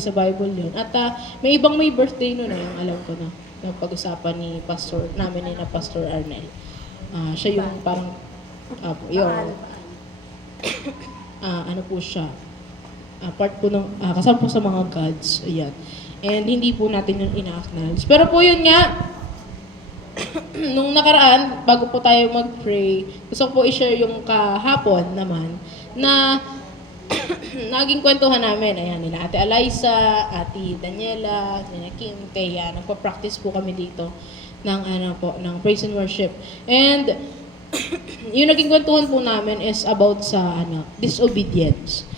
sa Bible yun. At may ibang may birthday nun yung alam ko na. Yung pag-usapan ni Pastor, namin ni na Pastor Arnel. Siya yung parang, yung, ano po siya, part po ng, kasama po sa mga gods. Ayan. And hindi po natin yun ina-acknowledge. Pero po yun nga, nung nakaraan, bago po tayo mag-pray, gusto ko po i-share yung kahapon naman, na naging kwentuhan namin, ayan, nila Ate Eliza, Ate Daniela, nila Kim, Thea, nagpa-practice po kami dito ng, ng praise and worship. And, yung naging kwentuhan po namin is about sa, disobedience.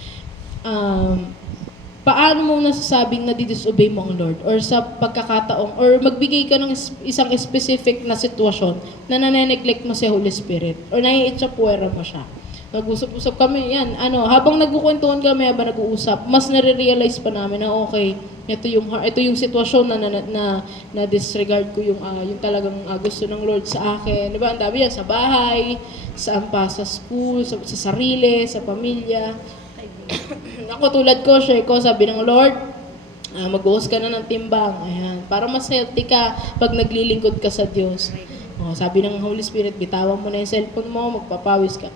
Paano mo nasasabing nadidisobey mo ang Lord? Or sa pagkakataong, or magbigay ka ng isang specific na sitwasyon na nane-neglect mo si Holy Spirit, or nai-itchapuera mo siya. Nag-usap-usap kami, yan, habang nagkukwentuhan kami, habang nag-uusap, mas nare-realize pa namin na okay, ito yung sitwasyon na disregard ko yung talagang gusto ng Lord sa akin. Diba? Ang dami yan, sa bahay, saan pa, sa school, sa sarili, sa pamilya. Ako tulad ko, share ko, sabi ng Lord, mag-uus ka na ng timbang. Ayan, para mas healthy ka pag naglilingkod ka sa Diyos. Sabi ng Holy Spirit, bitawan mo na yung cellphone mo, magpapawis ka.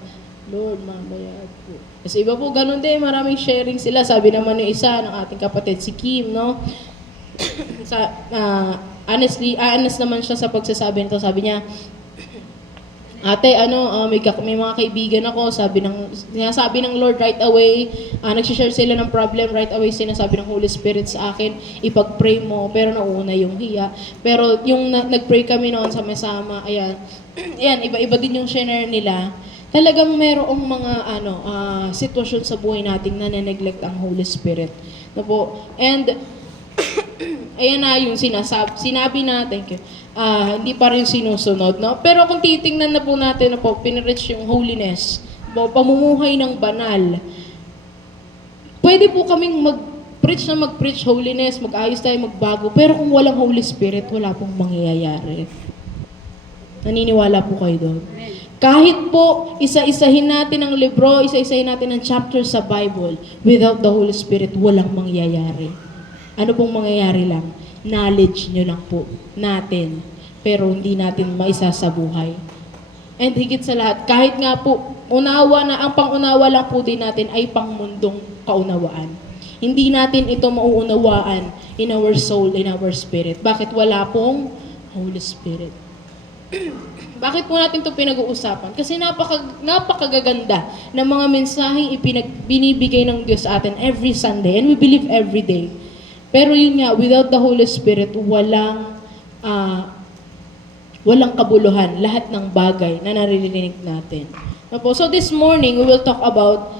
Lord, mamaya po. Kasi iba po, ganun din, maraming sharing sila. Sabi naman yung isa ng ating kapatid, si Kim, no? Honest naman siya sa pagsasabi nito. Sabi niya, Ate, may mga kaibigan ako, sinasabi ng Lord right away, nagsishare sila ng problem, right away sinasabi ng Holy Spirit sa akin, ipag-pray mo, pero nauuna yung hiya. Pero yung nag-pray kami noon sama-sama, ayan, ayan, iba-iba din yung share nila. Talagang merong mga sitwasyon sa buhay nating na neglect ang Holy Spirit. No po? And ayan na yung sinabi na, thank you. Hindi pa rin sinusunod, no? Pero kung titingnan na po natin na po, pinreach yung holiness, pamumuhay ng banal. Pwede po kaming mag-preach holiness, mag-ayos tayo, magbago, pero kung walang Holy Spirit, wala pong mangyayari. Naniniwala po kayo doon? Kahit po, isa-isahin natin ang libro, isa-isahin natin ang chapter sa Bible, without the Holy Spirit, walang mangyayari. Ano pong mangyayari lang? Knowledge nyo lang po natin, pero hindi natin maisa sa buhay. And higit sa lahat, kahit nga po, ang pangunawa lang po din natin ay pangmundong kaunawaan. Hindi natin ito mauunawaan in our soul, in our spirit. Bakit wala pong Holy Spirit? Bakit po natin ito pinag-uusapan? Kasi napakagaganda ng mga mensaheng binibigay ng Diyos sa atin every Sunday, and we believe every day. Pero yun nga, without the Holy Spirit, walang kabuluhan, lahat ng bagay na naririnig natin. So this morning, we will talk about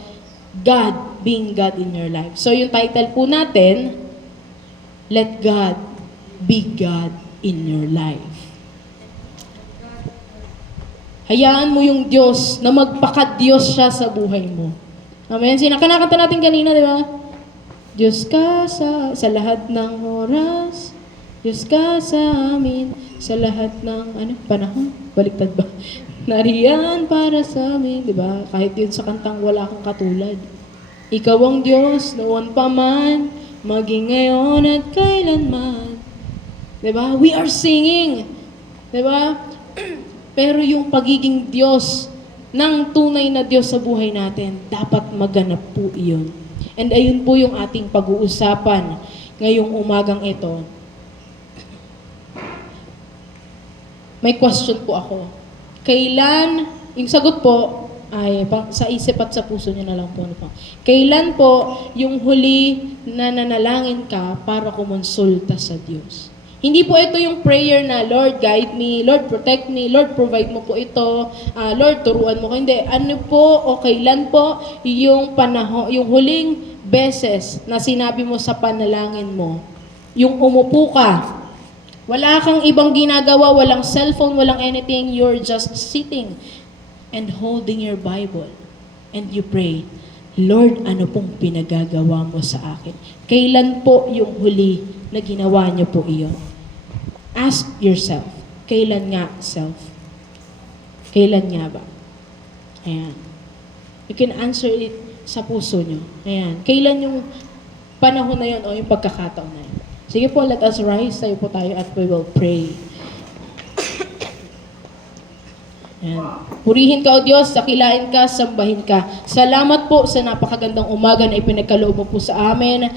God being God in your life. So yung title po natin, Let God be God in your life. Hayaan mo yung Diyos na magpaka-Diyos siya sa buhay mo. Amen? Kinakanta natin kanina, di ba? Diyos ka sa lahat ng oras, Diyos ka sa amin, sa lahat ng panahon. Baliktad ba? Nariyan para sa amin, di ba? Kahit yun sa kantang wala kang katulad. Ikaw ang Diyos, noon pa man, maging ngayon at kailanman. Di ba? We are singing. Di ba? Pero yung pagiging Diyos, ng tunay na Diyos sa buhay natin, dapat maganap po iyon. And ayun po yung ating pag-uusapan ngayong umagang ito. May question po ako. Yung sagot po, ay sa isip at sa puso niyo na lang po. Kailan po yung huli na nanalangin ka para kumonsulta sa Diyos? Hindi po ito yung prayer na, Lord, guide me, Lord, protect me, Lord, provide mo po ito, Lord, turuan mo ko. Hindi. Ano po o kailan po yung panahon, yung huling beses na sinabi mo sa panalangin mo, yung umupo ka, wala kang ibang ginagawa, walang cellphone, walang anything, you're just sitting and holding your Bible and you pray, Lord, ano pong pinagagawa mo sa akin? Kailan po yung huli na ginawa niyo po iyon? Ask yourself, kailan nga self? Kailan nga ba? Ayan. You can answer it sa puso nyo. Ayan. Kailan yung panahon na yun o yung pagkakataon na yun. Sige po, let us rise. Tayo po tayo at we will pray. Yan. Purihin ka, O Diyos, dakilain ka, sambahin ka. Salamat po sa napakagandang umaga na ipinagkaloob mo po sa amin.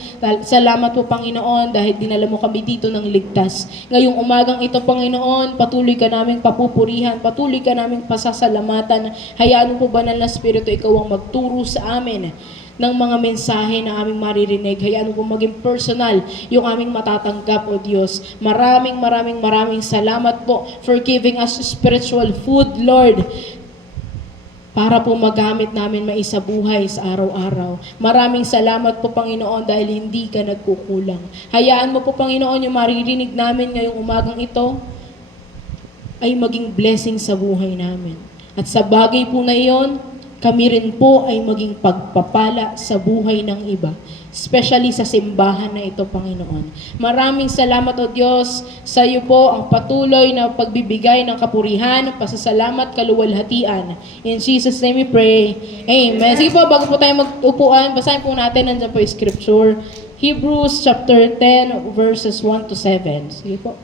Salamat po, Panginoon, dahil dinala mo kami dito ng ligtas. Ngayong umagang ito, Panginoon, patuloy ka naming papupurihan, patuloy ka naming pasasalamatan. Hayaan mo po, Banal na Espiritu, ikaw ang magturo sa amin ng mga mensahe na aming maririnig. Hayaan mo po maging personal yung aming matatanggap, O Diyos. Maraming salamat po for giving us spiritual food, Lord, para po magamit namin maisabuhay sa araw-araw. Maraming salamat po, Panginoon, dahil hindi ka nagkukulang. Hayaan mo po, Panginoon, yung maririnig namin ngayong umagang ito ay maging blessing sa buhay namin. At sa bagay po na iyon, kami rin po ay maging pagpapala sa buhay ng iba, especially sa simbahan na ito, Panginoon. Maraming salamat, O Diyos, sa iyo po ang patuloy na pagbibigay ng kapurihan, pasasalamat, kaluwalhatian. In Jesus' name we pray. Amen. Sige po, bago po tayo mag-upuan, basahin po natin, nandiyan po yung scripture. Hebrews chapter 10, verses 1 to 7. Sige po.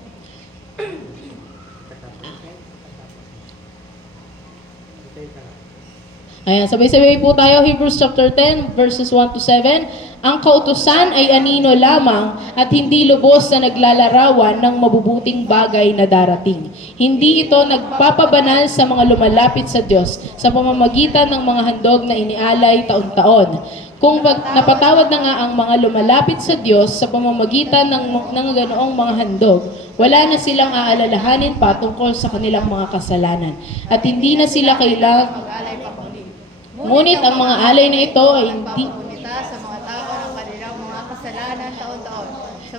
Ayan, sabay-sabay po tayo, Hebrews chapter 10, verses 1 to 7. Ang kautusan ay anino lamang at hindi lubos na naglalarawan ng mabubuting bagay na darating. Hindi ito nagpapabanal sa mga lumalapit sa Diyos sa pamamagitan ng mga handog na inialay taon-taon. Kung napatawad na nga ang mga lumalapit sa Diyos sa pamamagitan ng ganoong mga handog, wala na silang aalalahanin pa tungkol sa kanilang mga kasalanan. At hindi na sila kailangang ngunit ang mga alay na ito ay hindi sa mga tao ng kanilang mga kasalanan taon-taon.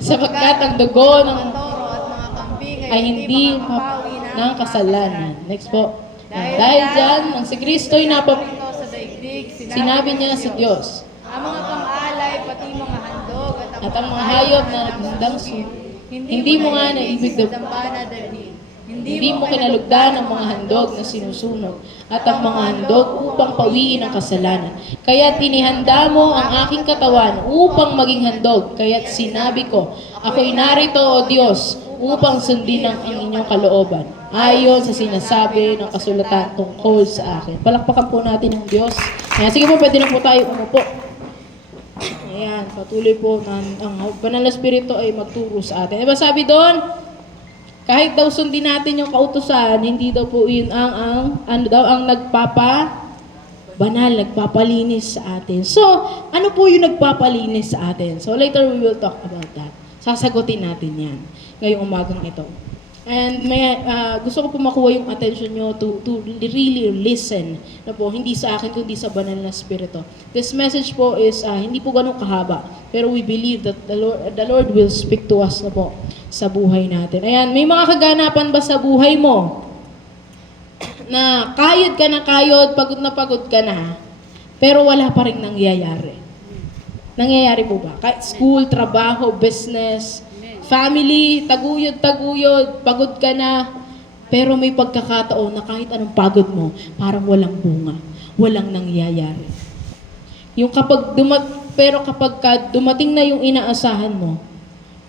sapagkat ang dugo ng toro at mga kambing ay hindi makapawi ng kasalanan. Next po. Dahil dyan, ang si Kristo'y sa daigdig, sinabi niya sa Diyos, ang mga pang-alay, pati mga handog, at ang mga hayop na naghandang hindi mo nga naibig na dambana dalhin. hindi mo kinalugdan ang mga handog na sinusunog at ang mga handog upang pawiin ang kasalanan. Kaya't inihanda mo ang aking katawan upang maging handog. Kaya't sinabi ko, ako'y narito, O Diyos, upang sundin ang inyong kalooban. Ayon sa sinasabi ng kasulatan tungkol sa akin. Palakpakan po natin ang Diyos. Ayan, sige po, pwede na po tayo umupo. Ayan, patuloy po ang Banal na Espiritu ay magturo sa atin. Diba sabi doon, kahit daw sundin natin yung kautusan, hindi daw po yun ang nagpapabanal, nagpapalinis sa atin. So, ano po yung nagpapalinis sa atin? So, later we will talk about that. Sasagutin natin yan ngayong umagang ito. And gusto ko po makuha yung attention nyo to really listen na po, hindi sa akin, kundi sa Banal na Espiritu. This message po is hindi po ganun kahaba, pero we believe that the Lord will speak to us na po sa buhay natin. Ayan, may mga kaganapan ba sa buhay mo? Na kayod ka na kayod, pagod na pagod ka na, pero wala pa rin nangyayari. Nangyayari po ba? Kahit school, trabaho, business, family, taguyod, pagod ka na, pero may pagkakataon na kahit anong pagod mo, parang walang bunga, walang nangyayari. Kapag dumating na yung inaasahan mo,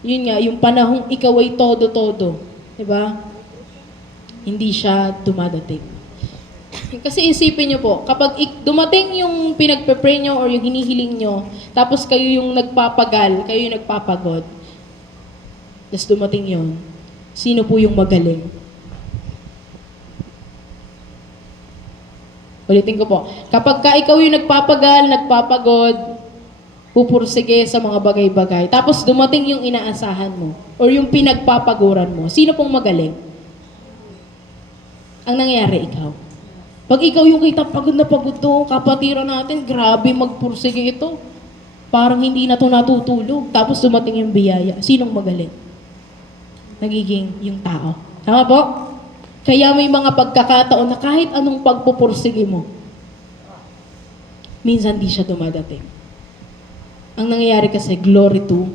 yun nga, yung panahong ikaw ay todo-todo, di ba? Hindi siya dumadating. Kasi isipin nyo po, kapag dumating yung pinagpe-pray nyo or yung hinihiling nyo, tapos kayo yung nagpapagal, kayo yung nagpapagod, tapos dumating yun, sino po yung magaling? Ulitin ko po, kapag ikaw yung nagpapagal, nagpapagod, pupursige sa mga bagay-bagay, tapos dumating yung inaasahan mo, or yung pinagpapaguran mo, sino pong magaling? Ang nangyayari, ikaw. Pag ikaw yung kita, pagod na pagod to, kapatiran natin, grabe magpursige ito. Parang hindi na to natutulog. Tapos dumating yung biyaya. Sinong magaling? Nagiging yung tao. Tama po? Kaya may mga pagkakataon na kahit anong pagpupursige mo, minsan di siya dumadating. Ang nangyayari kasi, glory to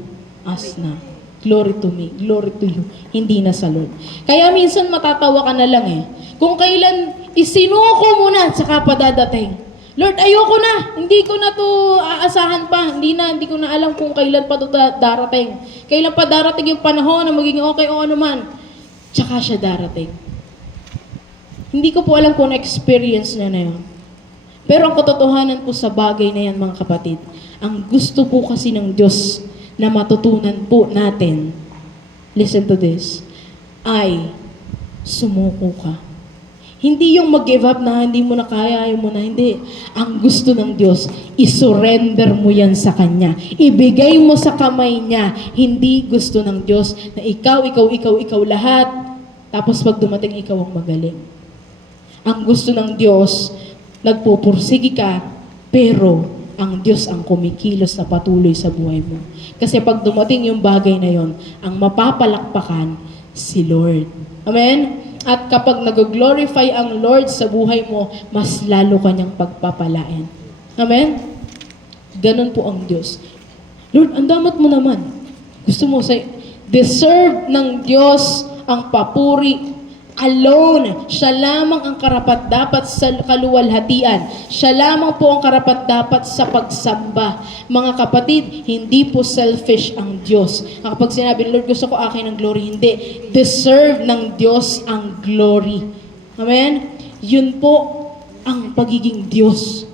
us na. Glory to me. Glory to you. Hindi na sa Lord. Kaya minsan matatawa ka na lang eh. Kung kailan isinuko mo na, saka padadating. Lord, ayoko na. Hindi ko na to aasahan pa. Hindi ko na alam kung kailan pa to darating. Kailan pa darating yung panahon na magiging okay o ano man. Tsaka siya darating. Hindi ko po alam kung na-experience niya na yun. Pero ang katotohanan po sa bagay na yan, mga kapatid, ang gusto po kasi ng Diyos na matutunan po natin, listen to this, ay sumuko ka. Hindi yung mag-give up na hindi mo na kaya, ayaw mo na, hindi. Ang gusto ng Diyos, isurrender mo yan sa Kanya. Ibigay mo sa kamay niya. Hindi gusto ng Diyos na ikaw lahat. Tapos pag dumating, ikaw ang magaling. Ang gusto ng Diyos, nagpupursigi ka, pero ang Diyos ang kumikilos na patuloy sa buhay mo. Kasi pag dumating yung bagay na yon, ang mapapalakpakan, si Lord. Amen? At kapag nag-glorify ang Lord sa buhay mo, mas lalo kanyang pagpapalain. Amen? Ganon po ang Diyos. Lord, ang damat mo naman. Gusto mo deserve ng Diyos ang papuri alone. Siya lamang ang karapat-dapat sa kaluwalhatian. Siya lamang po ang karapat-dapat sa pagsamba. Mga kapatid, hindi po selfish ang Diyos. Kapag sinabi, Lord, gusto ko akin ang glory, hindi. Deserve ng Diyos ang glory. Amen? Yun po ang pagiging Diyos.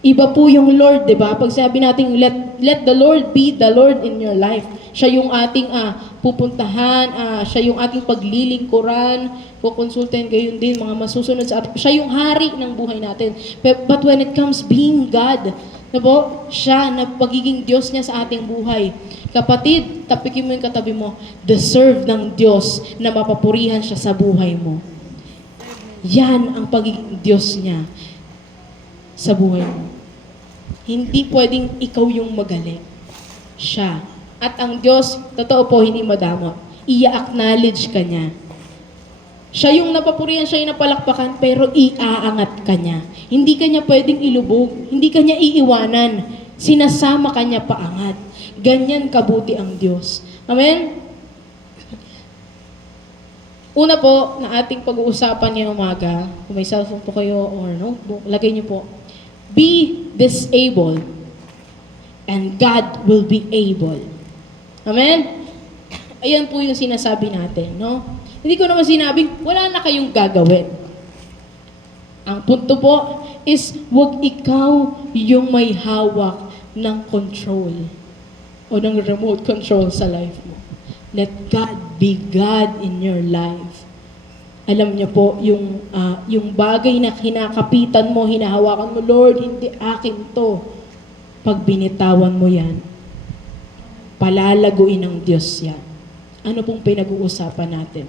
Iba po yung Lord, di ba? Pag sabi natin, let the Lord be the Lord in your life. Siya yung ating pupuntahan, siya yung ating paglilingkuran, kukonsultahin, gayon din, mga masusunod sa atin. Siya yung hari ng buhay natin. But when it comes being God, diba? Siya na pagiging Diyos niya sa ating buhay. Kapatid, tapikin mo yung katabi mo, deserve ng Diyos na mapapurihan siya sa buhay mo. Yan ang pagiging Diyos niya sa buhay mo. Hindi pwedeng ikaw yung magaling. Siya. At ang Diyos, totoo po, hindi madamot. I-acknowledge ka niya. Siya yung napapurihan, siya yung napalakpakan, pero iaangat ka niya. Hindi ka niya pwedeng ilubog. Hindi ka niya iiwanan. Sinasama ka niya paangat. Ganyan kabuti ang Diyos. Amen? Una po, na ating pag-uusapan ngayong umaga, kung may cellphone po kayo or notebook, lagay niyo po, be disabled and God will be able. Amen? Ayan po yung sinasabi natin, no? Hindi ko naman sinabing, wala na kayong gagawin. Ang punto po is, wag ikaw yung may hawak ng control o ng remote control sa life mo. Let God be God in your life. Alam niyo po, yung bagay na kinakapitan mo, hinahawakan mo, Lord, hindi akin to. Pag binitawan mo yan, palalaguin ng Diyos yan. Ano pong pinag-uusapan natin?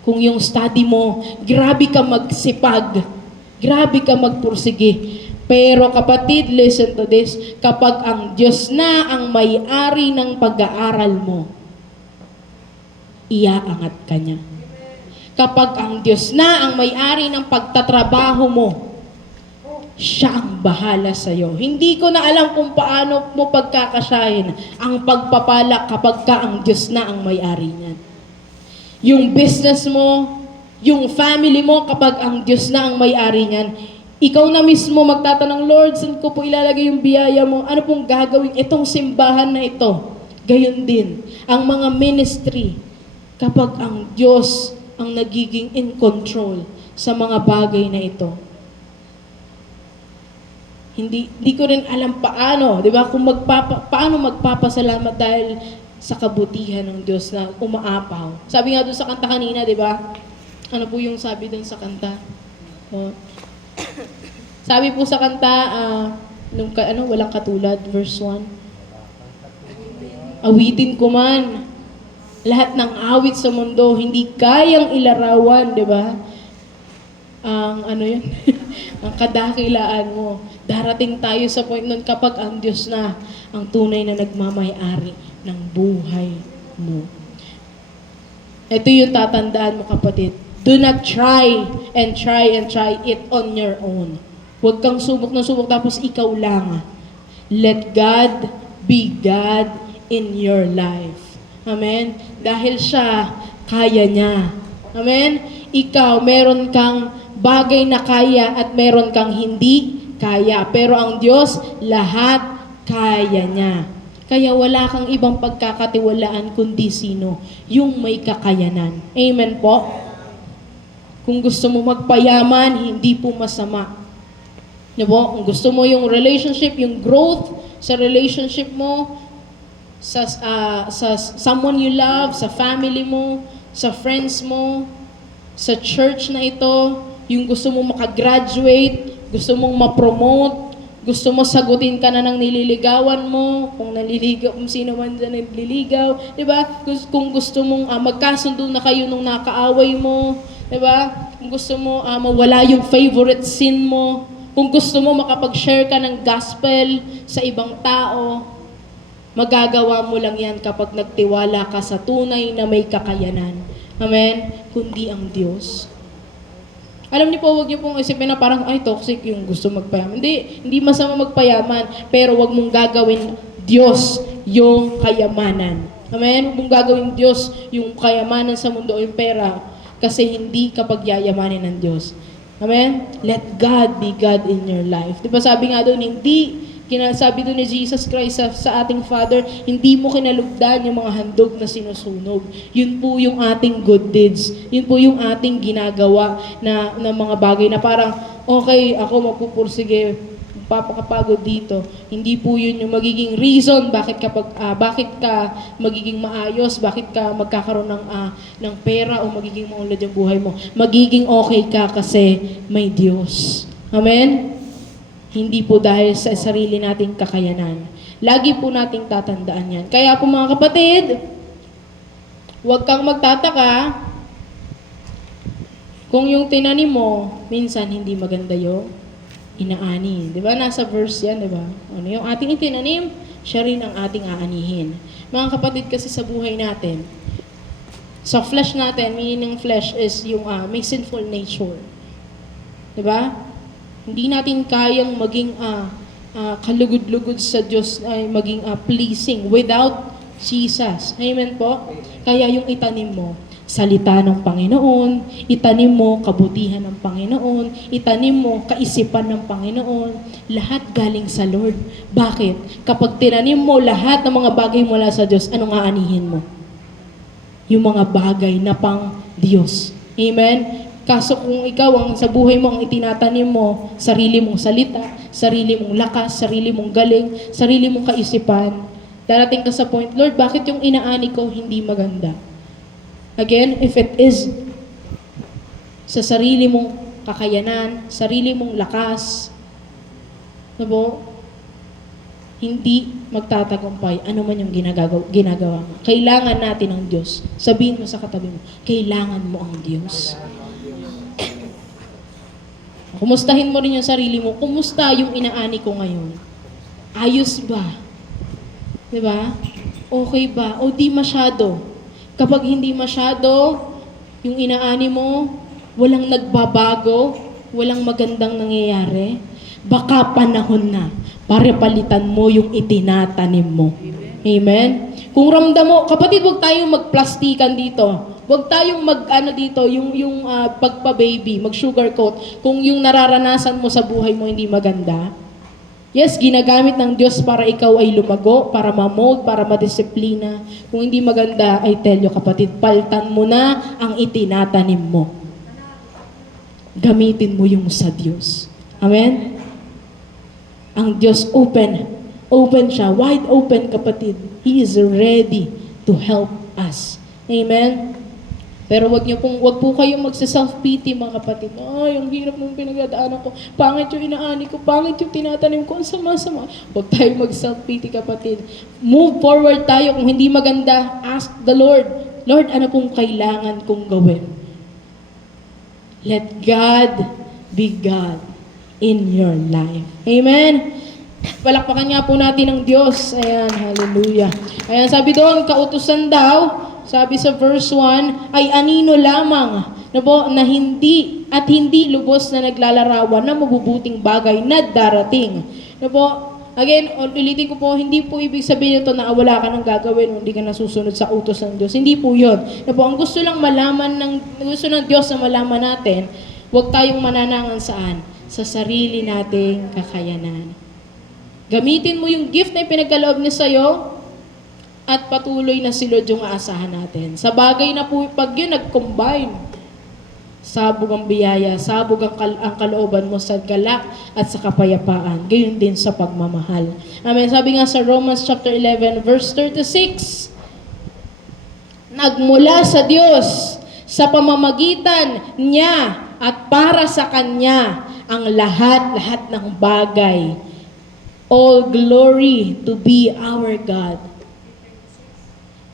Kung yung study mo, grabe ka magsipag, grabe ka magpursige. Pero kapatid, listen to this, kapag ang Diyos na ang may-ari ng pag-aaral mo, iaangat ka niya. Kapag ang Diyos na ang may-ari ng pagtatrabaho mo, siya ang bahala sa iyo. Hindi ko na alam kung paano mo pagkakasahin ang pagpapala kapag ka ang Diyos na ang may-ari niyan. Yung business mo, yung family mo, kapag ang Diyos na ang may-ari niyan, ikaw na mismo magtatanong, Lord, saan ko po ilalagay yung biyaya mo? Ano pong gagawin itong simbahan na ito? Gayon din, ang mga ministry, kapag ang Diyos ang nagiging in control sa mga bagay na ito. Hindi ko rin alam paano, di ba? Kung paano magpapasalamat dahil sa kabutihan ng Diyos na umaapaw. Sabi nga doon sa kanta kanina, di ba? Ano po yung sabi doon sa kanta? Sabi po sa kanta, walang katulad, verse 1. Awitin ko man. Lahat ng awit sa mundo, hindi kayang ilarawan, di ba? Ang ang kadakilaan mo. Darating tayo sa point nun kapag ang Diyos na ang tunay na nagmamay-ari ng buhay mo. Ito yung tatandaan mo, kapatid. Do not try and try it on your own. Huwag kang subok na subok tapos ikaw lang. Let God be God in your life. Amen? Dahil siya, kaya niya. Amen? Ikaw, meron kang bagay na kaya at meron kang hindi kaya. Pero ang Diyos, lahat kaya niya. Kaya wala kang ibang pagkakatiwalaan kundi sino? Yung may kakayanan. Amen po? Kung gusto mo magpayaman, hindi po masama. Diba? Kung gusto mo yung relationship, yung growth sa relationship mo, sa someone you love, sa family mo, sa friends mo, sa church na ito, yung gusto mo makagraduate, gusto mong ma-promote, gusto mo sagutin ka na ng nililigawan mo, kung naliligaw, kung sino man dyan nililigaw, di ba? Kung gusto mong magkasundo na kayo nung nakaaway mo, di ba? Kung gusto mo mawala yung favorite sin mo, kung gusto mo makapag-share ka ng gospel sa ibang tao, magagawa mo lang yan kapag nagtiwala ka sa tunay na may kakayanan. Amen? Kundi ang Diyos. Alam niyo po, huwag niyo pong isipin na parang, ay, toxic yung gusto magpayaman. Hindi masama magpayaman, pero huwag mong gagawin Diyos yung kayamanan. Amen? Huwag mong gagawin Diyos yung kayamanan sa mundo o yung pera, kasi hindi kapag yayamanin ng Diyos. Amen? Let God be God in your life. Diba sabi nga doon, sabi doon ni Jesus Christ sa ating Father, hindi mo kinalugdan yung mga handog na sinusunog. Yun po yung ating good deeds. Yun po yung ating ginagawa na mga bagay na parang, okay, ako mapupursige, papakapagod dito. Hindi po yun yung magiging reason bakit ka magiging maayos, bakit ka magkakaroon ng pera o magiging maunlad yung buhay mo. Magiging okay ka kasi may Diyos. Amen? Hindi po dahil sa sarili nating kakayanan. Lagi po nating tatandaan yan. Kaya po mga kapatid, huwag kang magtataka kung yung tinanim mo, minsan hindi maganda yung inaani. Di ba? Nasa verse yan, di ba? Ano yung ating itinanim, siya rin ang ating aanihin. Mga kapatid, kasi sa buhay natin, sa flesh natin, meaning flesh is yung may sinful nature. Di ba? Hindi natin kayang maging kalugod-lugod sa Diyos ay maging pleasing without Jesus. Amen po? Kaya yung itanim mo, salita ng Panginoon, itanim mo kabutihan ng Panginoon, itanim mo kaisipan ng Panginoon, lahat galing sa Lord. Bakit? Kapag tinanim mo lahat ng mga bagay mula sa Diyos, anong aanihin mo? Yung mga bagay na pang Diyos. Amen? Kaso kung ikaw sa buhay mo ang itinatanim mo, sarili mong salita, sarili mong lakas, sarili mong galing, sarili mong kaisipan, darating ka sa point, Lord, bakit yung inaani ko hindi maganda? Again, if it is sa sarili mong kakayanan, sarili mong lakas, hindi magtatagumpay ano man yung ginagawa mo. Kailangan natin ang Diyos. Sabihin mo sa katabi mo, kailangan mo ang Diyos. Kumustahin mo rin yung sarili mo. Kumusta yung inaani ko ngayon? Ayos ba? Diba? Okay ba? O di masyado? Kapag hindi masyado, yung inaani mo, walang nagbabago, walang magandang nangyayari, baka panahon na para palitan mo yung itinatanim mo. Amen? Kung ramdam mo, kapatid, huwag tayong magplastikan dito. Huwag tayong dito, yung pagpa-baby, mag-sugarcoat. Kung yung nararanasan mo sa buhay mo hindi maganda, yes, ginagamit ng Diyos para ikaw ay lumago, para ma-mold, para madisiplina. Kung hindi maganda, I tell you kapatid, paltan mo na ang itinatanim mo. Gamitin mo yung sa Diyos. Amen? Ang Diyos open siya, wide open kapatid. He is ready to help us. Amen? Pero wag po kayong magsa-self-pity mga kapatid. Ay, ang hirap nung pinagdadaanan ko. Pangit yung inaani ko, pangit yung tinatanim ko, ang sama-sama. Wag tayong mag-self-pity kapatid. Move forward tayo. Kung hindi maganda, ask the Lord. Lord, ano pong kailangan kong gawin? Let God be God in your life. Amen? Palakpakan nga po natin ang Diyos. Ayan, hallelujah. Ayan, sabi doon, kautusan daw, sabi sa verse 1, ay anino lamang na hindi lubos na naglalarawan ng mabubuting bagay na darating. Again, ulitin ko po, hindi po ibig sabihin ito na wala ka nang gagawin, hindi ka nasusunod sa utos ng Diyos. Hindi po yun. Ang gusto ng Diyos na malaman natin, Huwag tayong mananangan saan? Sa sarili nating kakayanan. Gamitin mo yung gift na ipinagkaloob niya sa'yo at patuloy na si Lord yung aasahan natin. Sa bagay na po, pag yun nag-combine, sabog ang biyaya, sabog ang kalooban mo sa galak at sa kapayapaan. Gayon din sa pagmamahal. Amen. Sabi nga sa Romans chapter 11, verse 36, nagmula sa Diyos sa pamamagitan niya at para sa Kanya ang lahat ng bagay. All glory to be our God.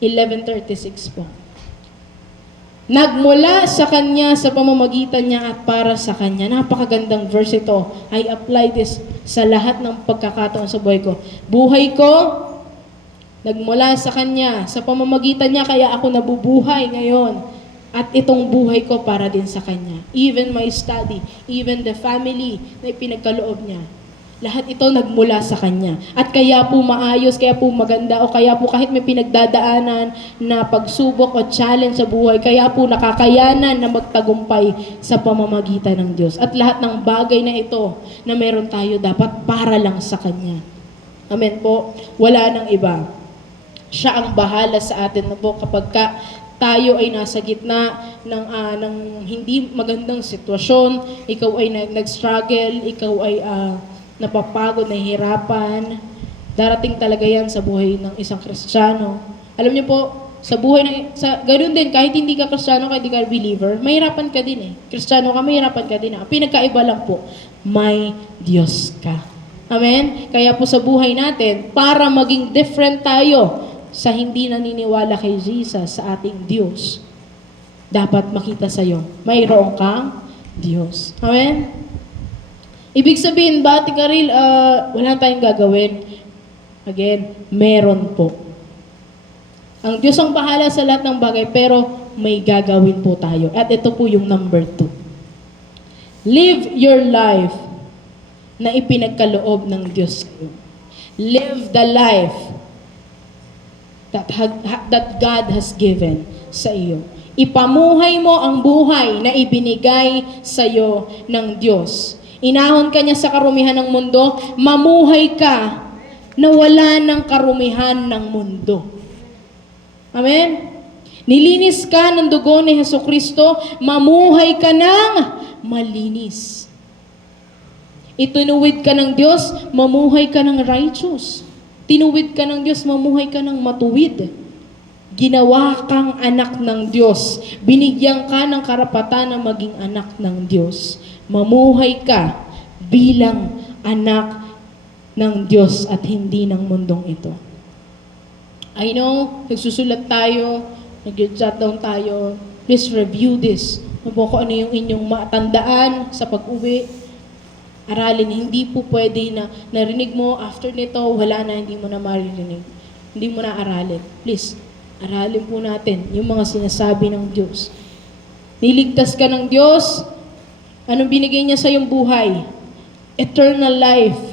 11:36 po. Nagmula sa Kanya, sa pamamagitan niya at para sa Kanya. Napakagandang verse ito. I apply this sa lahat ng pagkakataon sa buhay ko. Buhay ko, nagmula sa Kanya, sa pamamagitan niya, kaya ako nabubuhay ngayon. At itong buhay ko para din sa Kanya. Even my study, even the family na ipinagkaloob niya. Lahat ito nagmula sa Kanya. At kaya po maayos, kaya po maganda, o kaya po kahit may pinagdadaanan na pagsubok o challenge sa buhay, kaya po nakakayanan na magtagumpay sa pamamagitan ng Diyos. At lahat ng bagay na ito na meron tayo dapat para lang sa Kanya. Amen po. Wala nang iba. Siya ang bahala sa atin na po kapag tayo ay nasa gitna ng hindi magandang sitwasyon, ikaw ay nag-struggle, ikaw ay napapagod, nahihirapan, darating talaga yan sa buhay ng isang Kristiyano. Alam niyo po, sa buhay ganoon din, kahit hindi ka Kristiyano, kahit hindi ka believer, mahirapan ka din eh. Kristiyano ka, mahirapan ka din. Ang pinagkaiba lang po, may Diyos ka. Amen? Kaya po sa buhay natin, para maging different tayo sa hindi naniniwala kay Jesus, sa ating Diyos, dapat makita sa'yo, mayroon kang Diyos. Amen? Ibig sabihin ba, Tikaril, wala tayong gagawin? Again, meron po. Ang Diyos ang bahala sa lahat ng bagay, pero may gagawin po tayo. At ito po yung number 2. Live your life na ipinagkaloob ng Diyos sa'yo. Live the life that God has given sa iyo. Ipamuhay mo ang buhay na ibinigay sa iyo ng Diyos. Inahon ka niya sa karumihan ng mundo, mamuhay ka na wala ng karumihan ng mundo. Amen? Nilinis ka ng dugo ni Hesukristo, mamuhay ka ng malinis. Itinuwid ka ng Diyos, mamuhay ka ng righteous. Tinuwid ka ng Diyos, mamuhay ka ng matuwid. Ginawa kang anak ng Diyos. Binigyan ka ng karapatan na maging anak ng Diyos. Mamuhay ka bilang anak ng Diyos at hindi ng mundong ito. I know, nagsusulat tayo, nag-jot down tayo. Please review this. Kung ano yung inyong matandaan sa pag-uwi. Aralin, hindi po pwede na narinig mo, after nito, wala na, hindi mo na maririnig. Hindi mo na aralin. Please, aralin po natin yung mga sinasabi ng Diyos. Niligtas ka ng Diyos, anong binigay niya sa iyong buhay? Eternal life.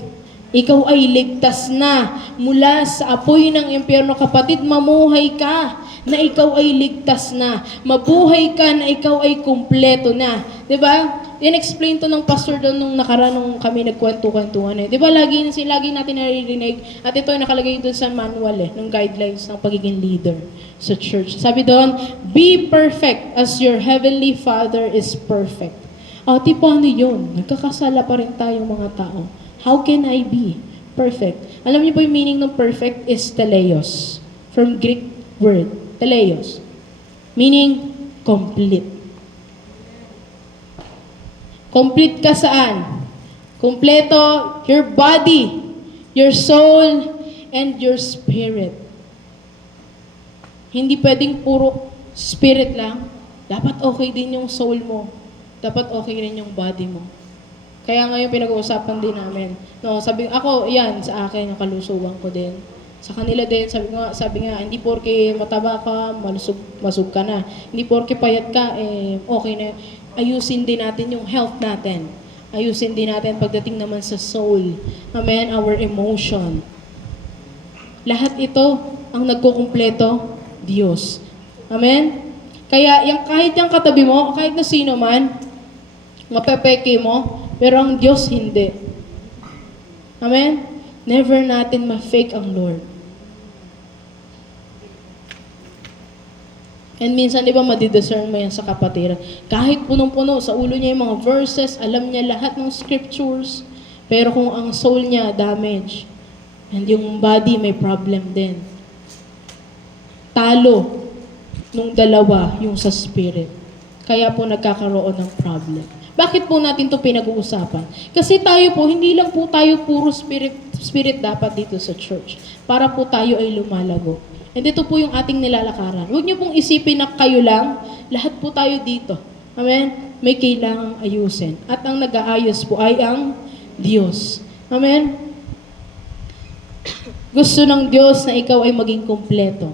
Ikaw ay ligtas na mula sa apoy ng impyerno. Kapatid, mamuhay ka na ikaw ay ligtas na. Mabuhay ka na ikaw ay kumpleto na. 'Di ba? In-explain to ng pastor doon nung nakaraan nung kami nagkwento-kwentuhan eh. 'Di ba lagi natin naririnig at ito ay nakalagay doon sa manual ng guidelines ng pagiging leader sa church. Sabi doon, be perfect as your heavenly Father is perfect. Paano yun? Nagkakasala pa rin tayong mga tao. How can I be perfect? Alam niyo po yung meaning ng perfect is teleios. From Greek word, teleios. Meaning, complete. Complete ka saan? Kompleto your body, your soul, and your spirit. Hindi pwedeng puro spirit lang. Dapat okay din yung soul mo. Dapat okay rin yung body mo. Kaya ngayon pinag-uusapan din namin. No, sabi ako, yan sa akin yung kalusugan ko din. Sa kanila din, sabi nga, hindi porke mataba ka, masug ka na. Hindi porke payat ka, okay na. Ayusin din natin yung health natin. Ayusin din natin pagdating naman sa soul. Amen, our emotion. Lahat ito ang nagkukumpleto, Diyos. Amen? Kaya kahit yung katabi mo, kahit na sino man, mapepeke mo, pero ang Diyos hindi. Amen? Never natin ma-fake ang Lord. And minsan, di ba, madidiscern mo yan sa kapatiran. Kahit punong-puno, sa ulo niya yung mga verses, alam niya lahat ng scriptures, pero kung ang soul niya damage, and yung body may problem din. Talo nung dalawa yung sa spirit. Kaya po nagkakaroon ng problem. Bakit po natin to pinag-uusapan? Kasi tayo po, hindi lang po tayo puro spirit dapat dito sa church. Para po tayo ay lumalago. And ito po yung ating nilalakaran. Huwag niyo pong isipin na kayo lang, lahat po tayo dito. Amen? May kailangang ayusin. At ang nag-aayos po ay ang Diyos. Amen? Gusto ng Diyos na ikaw ay maging kompleto.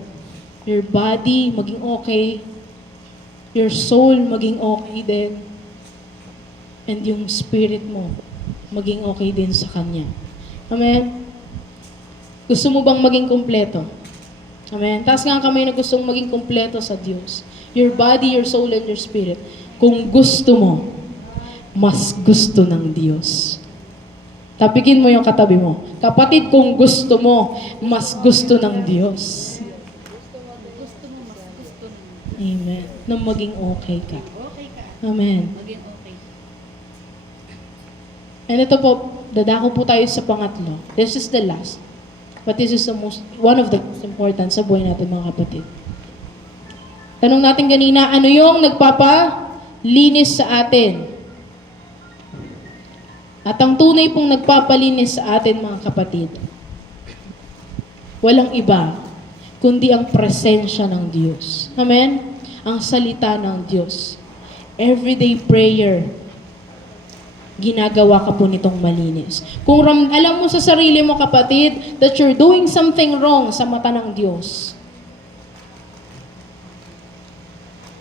Your body maging okay. Your soul maging okay din. And yung spirit mo maging okay din sa Kanya. Amen? Gusto mo bang maging kompleto? Amen? Taas nga ang kamay na gustong maging kompleto sa Diyos. Your body, your soul, and your spirit. Kung gusto mo, mas gusto ng Diyos. Tapikin mo yung katabi mo. Kapatid, kung gusto mo, mas gusto ng Diyos. Gusto mo, mas gusto mo. Amen. Na maging okay ka. Okay ka. Amen. Maging okay. And ito po, dadako po tayo sa pangatlo. This is the last. But this is one of the most important sa buhay natin, mga kapatid. Tanong natin kanina, ano yung nagpapalinis sa atin? At ang tunay pong nagpapalinis sa atin, mga kapatid, walang iba, kundi ang presensya ng Diyos. Amen? Ang salita ng Diyos. Everyday prayer, ginagawa ka po nitong malinis. Kung alam mo sa sarili mo, kapatid, that you're doing something wrong sa mata ng Diyos,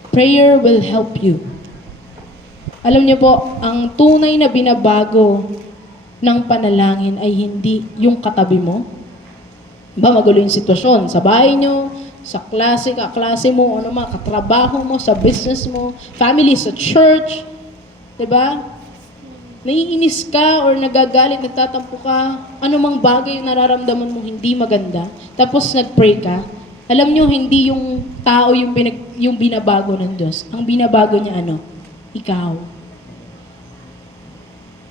prayer will help you. Alam niyo po, ang tunay na binabago ng panalangin ay hindi yung katabi mo. Ba, magulo yung sitwasyon sa bahay niyo, sa kaklase mo, ano man, katrabaho mo, sa business mo, family, sa church. Diba? Naiinis ka or nagagalit, nagtatampo ka, anumang bagay yung nararamdaman mo hindi maganda, tapos nag-pray ka, alam nyo, hindi yung tao yung binabago ng Diyos. Ang binabago niya ano? Ikaw.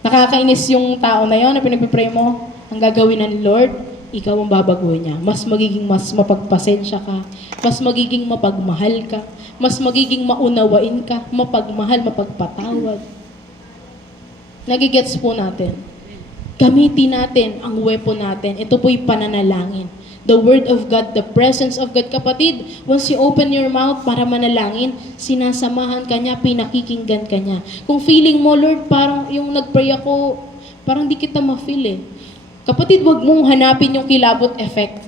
Nakakainis yung tao na yon na pinagpipray mo, ang gagawin ng Lord, ikaw ang babaguhin niya. Mas mapagpasensya ka, mas magiging mapagmahal ka, mas magiging maunawain ka, mapagmahal, mapagpatawad. Nagigets po natin. Gamitin natin ang weapon natin. Ito po'y pananalangin. The Word of God, the presence of God. Kapatid, once you open your mouth para manalangin, sinasamahan ka niya, pinakikinggan ka niya. Kung feeling mo, Lord, parang yung nag-pray ako, parang di kita ma-feel eh. Kapatid, wag mong hanapin yung kilabot effect.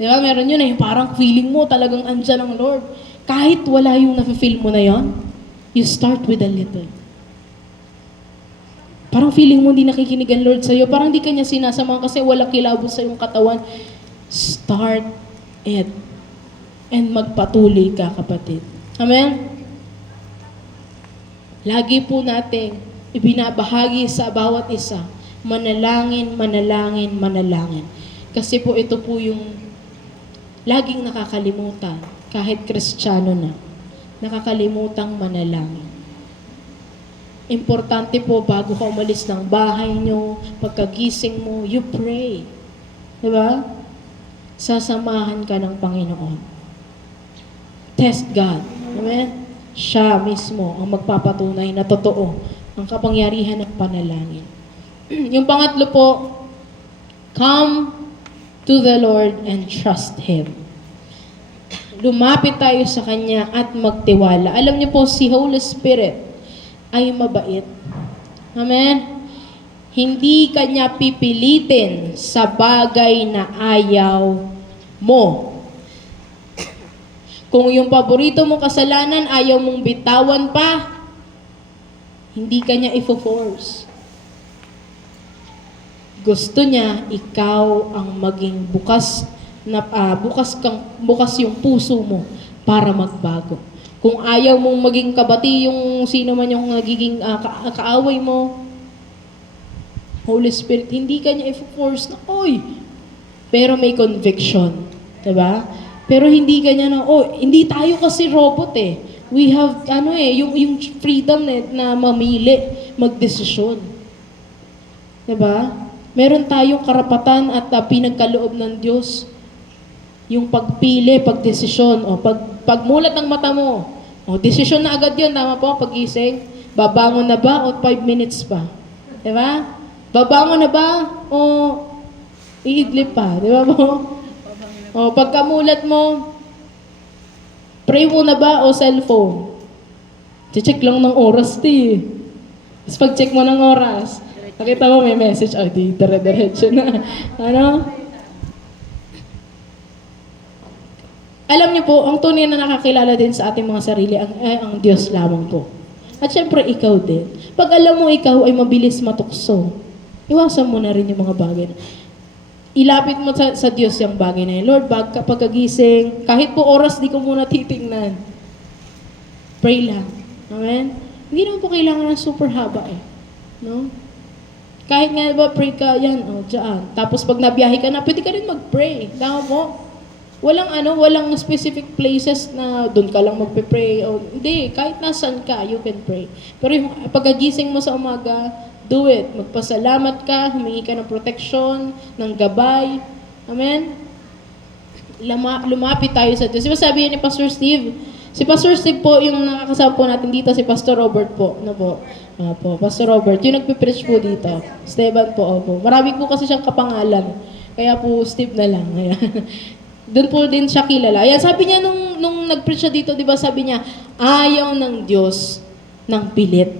Di ba? Meron yun eh, parang feeling mo talagang andyan ang Lord. Kahit wala yung nafe-feel mo na yon, you start with a little. Parang feeling mo hindi nakikinig ang Lord sa'yo. Parang di ka niya sinasamahan kasi wala kilabot sa iyong katawan. Start it. And magpatuloy ka, kapatid. Amen? Lagi po natin ibinabahagi sa bawat isa. Manalangin, manalangin, manalangin. Kasi po ito po yung laging nakakalimutan. Kahit Kristiyano na. Nakakalimutang manalangin. Importante po bago ka umalis ng bahay nyo, pagkagising mo, you pray. Diba? Sasamahan ka ng Panginoon. Test God. Amen? Siya mismo ang magpapatunay na totoo ang kapangyarihan ng panalangin. Yung pangatlo po, come to the Lord and trust Him. Lumapit tayo sa Kanya at magtiwala. Alam niyo po, si Holy Spirit ay mabait. Amen? Hindi Kanya pipilitin sa bagay na ayaw mo. Kung yung paborito mong kasalanan, ayaw mong bitawan pa, hindi Kanya ifo-force. Gusto niya, ikaw ang maging bukas yung puso mo para magbago. Kung ayaw mong maging kabati yung sino man yung nagiging kaaway mo, Holy Spirit, hindi ka niya i-force na, oy! Pero may conviction. Diba? Pero hindi ka niya na, hindi tayo kasi robot eh. We have, yung freedom na mamili, magdesisyon. Diba? Meron tayong karapatan at pinagkaloob ng Diyos. Yung pagpili, pagdesisyon, pagmulat ng mata mo, desisyon na agad yun, tama po, pagising, babangon na ba o 5 minutes pa? Diba? Babangon na ba o iidlip pa? Diba po? Pagkamulat mo, pray mo na ba o cellphone? Check lang ng oras, ti. Tapos pag-check mo ng oras, nakita mo may message, di, dire-diretso na. Alam niyo po, ang tunay na nakakilala din sa ating mga sarili ang Diyos lamang po. At syempre, ikaw din. Pag alam mo ikaw ay mabilis matukso, iwasan mo na rin yung mga bagay. Ilapit mo sa Diyos yung bagay na yun. Lord, pagkagising, kahit po oras, di ko muna titingnan. Pray lang. Amen? Hindi naman po kailangan ng super haba eh. No? Kahit nga ba, pray ka, yan, dyan. Tapos pag nabiyahe ka na, pwede ka rin mag-pray. Tama po? Walang specific places na doon ka lang magpe-pray. Hindi, kahit nasan ka, you can pray. Pero yung pagkagising mo sa umaga, do it. Magpasalamat ka, humingi ka ng protection, ng gabay. Amen? Lumapit tayo sa Diyos. Diba sabi ni Pastor Steve? Si Pastor Steve po, yung nakakasama po natin dito, si Pastor Robert po. Pastor Robert, yung nagpipreach po dito. Esteban po, opo. Marami po kasi siyang kapangalan. Kaya po, Steve na lang. Ayan. Doon po din siya kilala. Ayan, sabi niya nung nag-preach siya dito, di ba, sabi niya, ayaw ng Diyos ng pilit.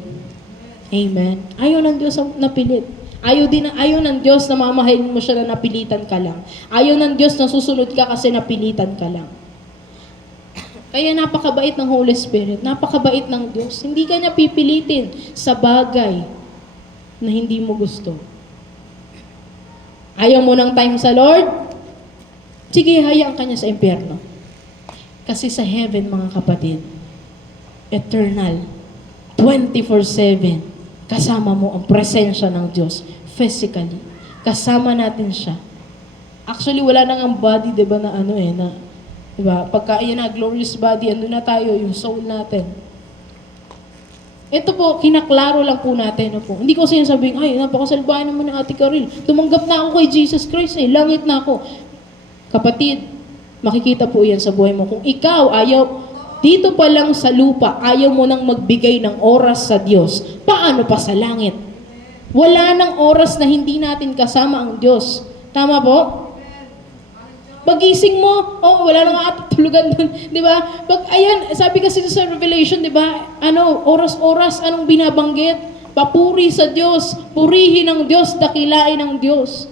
Amen. Ayaw ng Diyos na pilit. Ayaw ng Diyos na mamahalin mo siya na napilitan ka lang. Ayaw ng Diyos na susunod ka kasi napilitan ka lang. Kaya napakabait ng Holy Spirit, napakabait ng Diyos. Hindi ka niya pipilitin sa bagay na hindi mo gusto. Ayaw mo ng time sa Lord? Sige, hayaan ka niya sa impyerno. Kasi sa heaven, mga kapatid, eternal, 24/7, kasama mo ang presensya ng Diyos physically. Kasama natin siya. Actually, wala nang ang body, di ba, diba? Pagka yan na, glorious body, ando na tayo, yung soul natin. Ito po, kinaklaro lang po natin. Po. Hindi ko sinasabing, ay, napakasalbahan naman ng Ate Karil. Tumanggap na ako kay Jesus Christ, langit na ako. Kapatid, makikita po yan sa buhay mo. Kung ikaw dito pa lang sa lupa, ayaw mo nang magbigay ng oras sa Diyos, paano pa sa langit? Wala nang oras na hindi natin kasama ang Diyos. Tama po? Pagising mo, wala nang tulugan doon. Di ba? Sabi kasi sa Revelation, di ba? Oras-oras, anong binabanggit? Papuri sa Diyos, purihin ng Diyos, dakilain ng Diyos.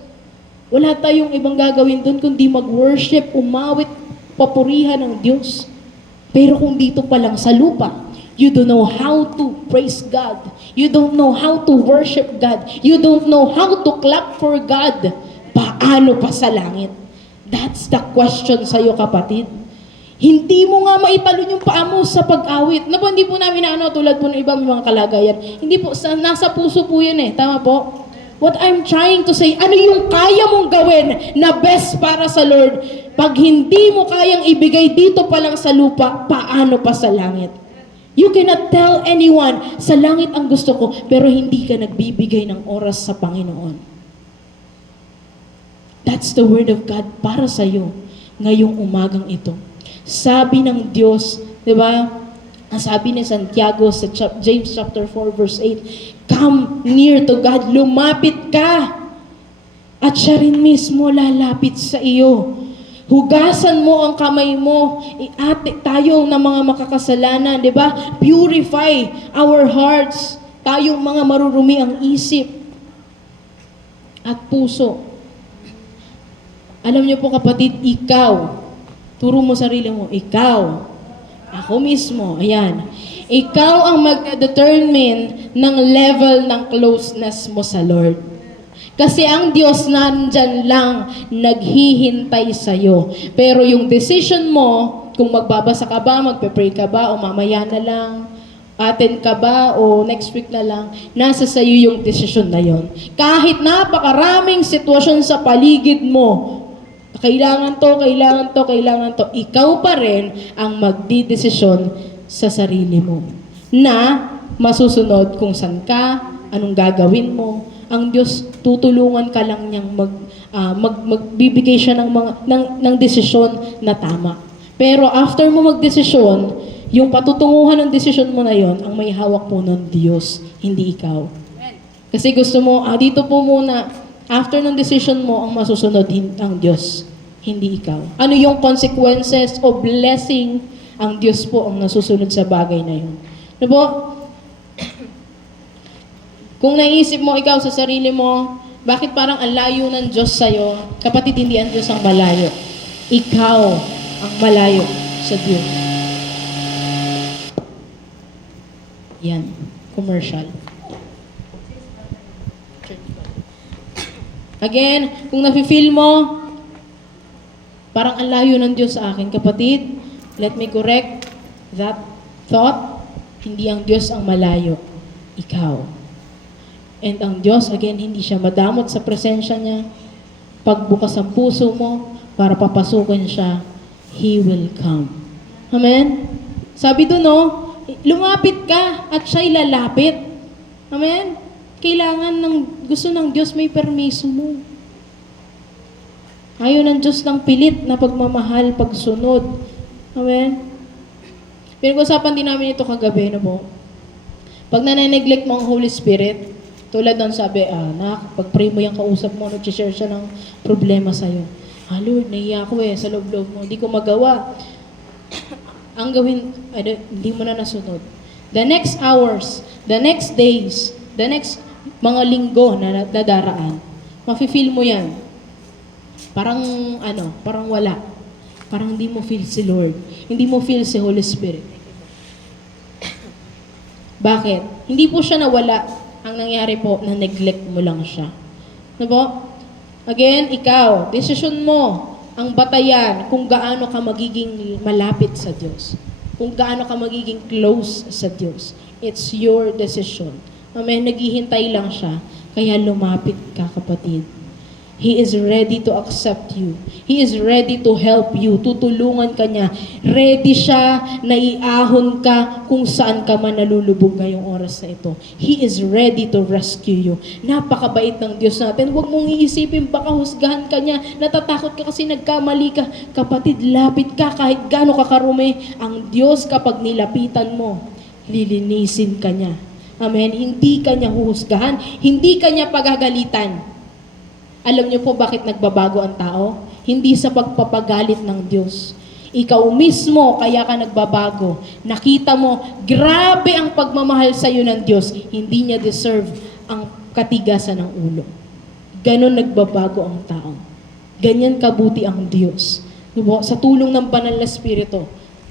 Wala tayong ibang gagawin doon kundi mag-worship, umawit, papurihan ng Diyos. Pero kung dito pa lang sa lupa, you don't know how to praise God. You don't know how to worship God. You don't know how to clap for God. Paano pa sa langit? That's the question sa'yo, kapatid. Hindi mo nga maitalon yung paa mo sa pag-awit. Hindi po namin tulad po ng ibang mga kalagayan. Hindi po, nasa puso po yan eh. Tama po? What I'm trying to say, ano yung kaya mong gawin na best para sa Lord? Pag hindi mo kayang ibigay dito pa lang sa lupa, paano pa sa langit? You cannot tell anyone, sa langit ang gusto ko, pero hindi ka nagbibigay ng oras sa Panginoon. That's the word of God para sa iyo ngayong umagang ito. Sabi ng Diyos, di ba? Ang sabi ni Santiago sa James chapter 4 verse 8, come near to God, lumapit ka, at siya rin mismo lalapit sa iyo. Hugasan mo ang kamay mo, iate tayo ng mga makakasalanan, di ba? Purify our hearts, tayong mga marurumi ang isip at puso. Alam niyo po kapatid, ikaw, turo mo sarili mo, ikaw, ako mismo, ayan. Ikaw ang mag-determine ng level ng closeness mo sa Lord. Kasi ang Diyos nandyan lang, naghihintay sa'yo. Pero yung decision mo, kung magbabasa ka ba, magpe-pray ka ba, o mamaya na lang, attend ka ba, o next week na lang, nasa sayo yung desisyon na yon. Kahit napakaraming sitwasyon sa paligid mo, kailangan to, kailangan to, kailangan to, ikaw pa rin ang magdidesisyon sa sarili mo na masusunod kung saan ka, anong gagawin mo. Ang Diyos, tutulungan ka lang niyang magbibigay siya ng desisyon na tama. Pero after mo magdesisyon, yung patutunguhan ng desisyon mo na yon, ang may hawak po ng Diyos, hindi ikaw. Kasi gusto mo, dito po muna, after ng decision mo, ang masusunod ang Diyos, hindi ikaw. Ano yung consequences o blessing, ang Diyos po ang nasusunod sa bagay na yun. Ano po? Kung naisip mo ikaw sa sarili mo, bakit parang ang layo ng Diyos sa'yo? Kapatid, hindi ang Diyos ang malayo. Ikaw ang malayo sa Diyos. Yan. Commercial. Again, kung nafe-feel mo, parang ang layo ng Diyos sa akin, kapatid, let me correct that thought. Hindi ang Diyos ang malayo. Ikaw. And ang Diyos, again, hindi siya madamot sa presensya niya. Pagbukas ang puso mo para papasukin siya, He will come. Amen? Sabi doon, no, lumapit ka at siya'y lalapit. Amen? Kailangan gusto ng Diyos may permiso mo. Ayaw ng Diyos ng pilit na pagmamahal, pagsunod. Amen? Pinag-usapan din namin ito kagabi, no po? Pag nane-neglect mo ang Holy Spirit, tulad ng sabi, pag-pray mo yung kausap mo, nag-share siya ng problema sa'yo. Lord, naiya ako sa loob-loob mo, hindi ko magawa. Ang gawin, hindi mo na nasunod. The next hours, the next days, the next mga linggo na nadaraan, mafe-feel mo yan. Parang wala. Parang hindi mo feel si Lord. Hindi mo feel si Holy Spirit. Bakit? Hindi po siya nawala. Ang nangyari po, na-neglect mo lang siya. Ano po? Again, ikaw, desisyon mo ang batayan kung gaano ka magiging malapit sa Diyos. Kung gaano ka magiging close sa Diyos. It's your decision. Amen? Naghihintay lang siya. Kaya lumapit ka, kapatid. He is ready to accept you. He is ready to help you. Tutulungan ka niya. Ready siya na iahon ka kung saan ka man nalulubog ngayong oras na ito. He is ready to rescue you. Napakabait ng Diyos natin. Huwag mong iisipin, baka husgahan ka niya. Natatakot ka kasi nagkamali ka. Kapatid, lapit ka kahit gaano ka karumi. Ang Diyos kapag nilapitan mo, lilinisin ka niya. Amen? Hindi ka niya huhusgahan. Hindi ka niya pagagalitan. Alam niyo po bakit nagbabago ang tao? Hindi sa pagpapagalit ng Diyos. Ikaw mismo, kaya ka nagbabago. Nakita mo, grabe ang pagmamahal sa iyo ng Diyos. Hindi niya deserve ang katigasan ng ulo. Ganon nagbabago ang tao. Ganyan kabuti ang Diyos. Sa tulong ng banal na Espiritu.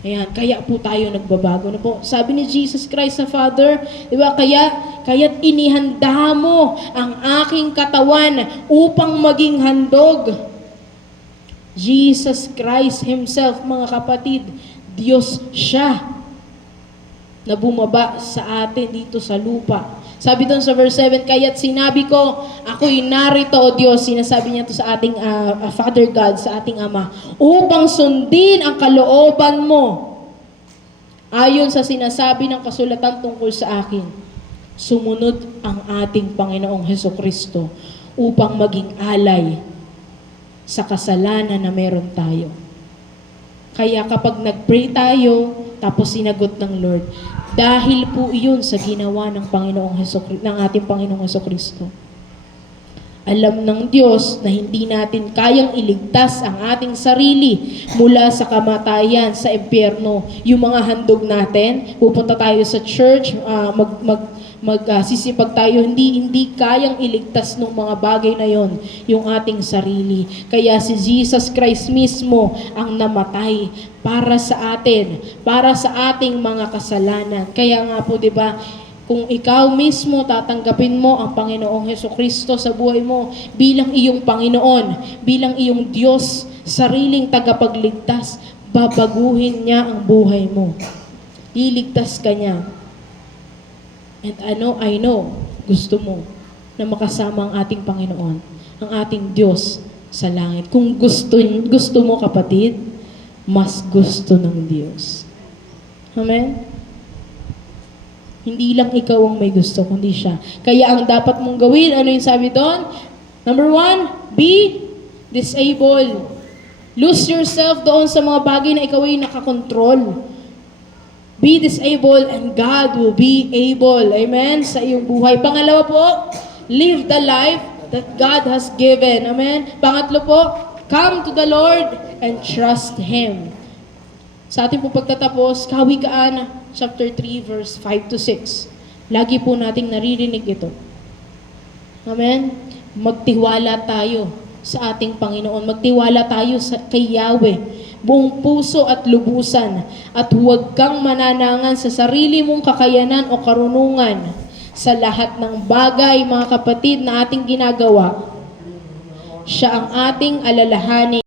Ayan, kaya po tayo nagbabago. Ano po? Sabi ni Jesus Christ sa Father, di ba? Kaya't inihanda mo ang aking katawan upang maging handog. Jesus Christ Himself, mga kapatid, Diyos siya na bumaba sa atin dito sa lupa. Sabi doon sa verse 7, kaya't sinabi ko, ako'y narito, O Diyos, sinasabi niya to sa ating Father God, sa ating Ama, upang sundin ang kalooban mo. Ayon sa sinasabi ng kasulatan tungkol sa akin, sumunod ang ating Panginoong Hesukristo upang maging alay sa kasalanan na meron tayo. Kaya kapag nag-pray tayo, tapos sinagot ng Lord, dahil po iyon sa ginawa ng ating Panginoong Hesukristo. Alam ng Diyos na hindi natin kayang iligtas ang ating sarili mula sa kamatayan, sa impyerno. Yung mga handog natin, pupunta tayo sa church, magsisipag tayo, hindi kayang iligtas ng mga bagay na yon, yung ating sarili. Kaya si Jesus Christ mismo ang namatay para sa atin, para sa ating mga kasalanan. Kaya nga po, di ba, kung ikaw mismo tatanggapin mo ang Panginoong Hesukristo sa buhay mo bilang iyong Panginoon, bilang iyong Diyos, sariling tagapagligtas, babaguhin niya ang buhay mo. Liligtas ka niya. And I know, gusto mo na makasama ang ating Panginoon, ang ating Diyos sa langit. Kung gusto mo, kapatid, mas gusto ng Diyos. Amen? Hindi lang ikaw ang may gusto, kundi siya. Kaya ang dapat mong gawin, ano yung sabi doon? Number 1, be disabled. Lose yourself doon sa mga bagay na ikaw ay nakakontrol. Be disabled and God will be able. Amen? Sa iyong buhay. Pangalawa po, live the life that God has given. Amen? Pangatlo po, come to the Lord and trust Him. Sa ating po pagtatapos, Kawikaan, chapter 3, verse 5 to 6. Lagi po nating naririnig ito. Amen? Magtiwala tayo sa ating Panginoon. Magtiwala tayo kay Yahweh. Buong puso at lubusan. At huwag kang mananangan sa sarili mong kakayanan o karunungan sa lahat ng bagay, mga kapatid, na ating ginagawa. Siya ang ating alalahanin.